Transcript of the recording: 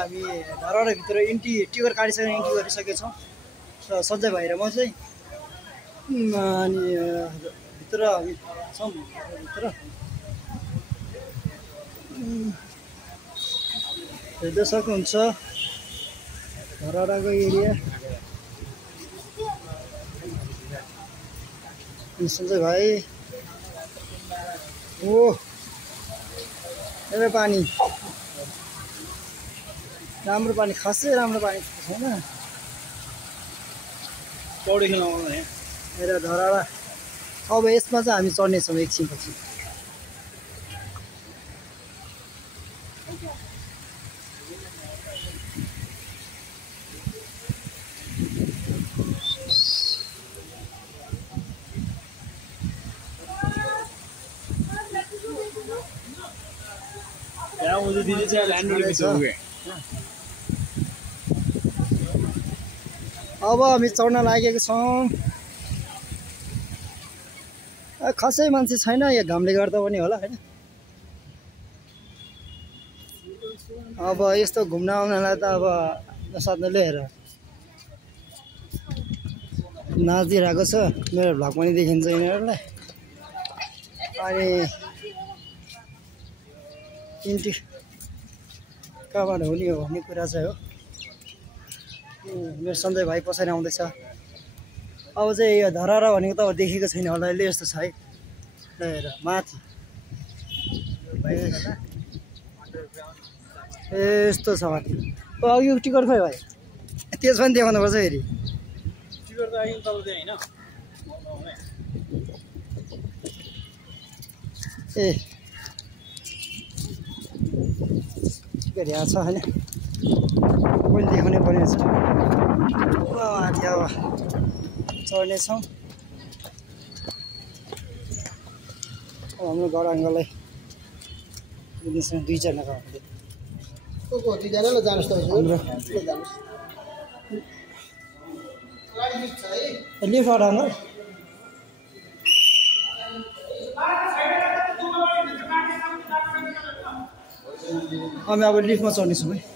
हामी धराभित्र entry ticket काटिसकेर entry गरिसकेका छौँ र सञ्जय भाइ र म चाहिँ अनि भित्र हामी छौँ भित्र हेर्दै सक्नुहुन्छ धराको एरिया सञ्जय भाइ ओ एउटा पानी राम्रो पानी खासै राम्रो पानी छैन पौडी खेल्न आउनु है हेर धराडा अब यसमा चाहिँ हामी चढ्नेछौँ एकछिनपछि अब हामी चढ्न लागेको छौँ खासै मान्छे छैन यहाँ घामले गर्दा पनि होला हैन अब यस्तो घुम्न आउनलाई त अब साथीले हेर नाचिरहेको छ मेरो भ्लग पनि देखिन्छ यिनीहरूलाई अनि इन्ट्री कहाँबाट हुने हो भन्ने कुरा चाहिँ हो मेरो सञ्जय भाइ पछाडि आउँदैछ अब चाहिँ यो धरारा भनेको त अब देखेको छैन होला यसले यस्तो छ है ल हेर माथि यस्तो छ माथि अघि टिकट खोइ भाइ त्यस पनि देखाउनुपर्छ फेरि टिकट त अघि तल त्यहाँ हैन ए टिकट यहाँ छ हैन पनि देखाउनै पर्ने छ माथि अब चढ्नेछौँ हाम्रो घर आङ्गललाई दुईजनाको दुईजनालाई जानुहोस् त लिफ्ट अङ्गल हामी अब लिफ्टमा चढ्नेछौँ है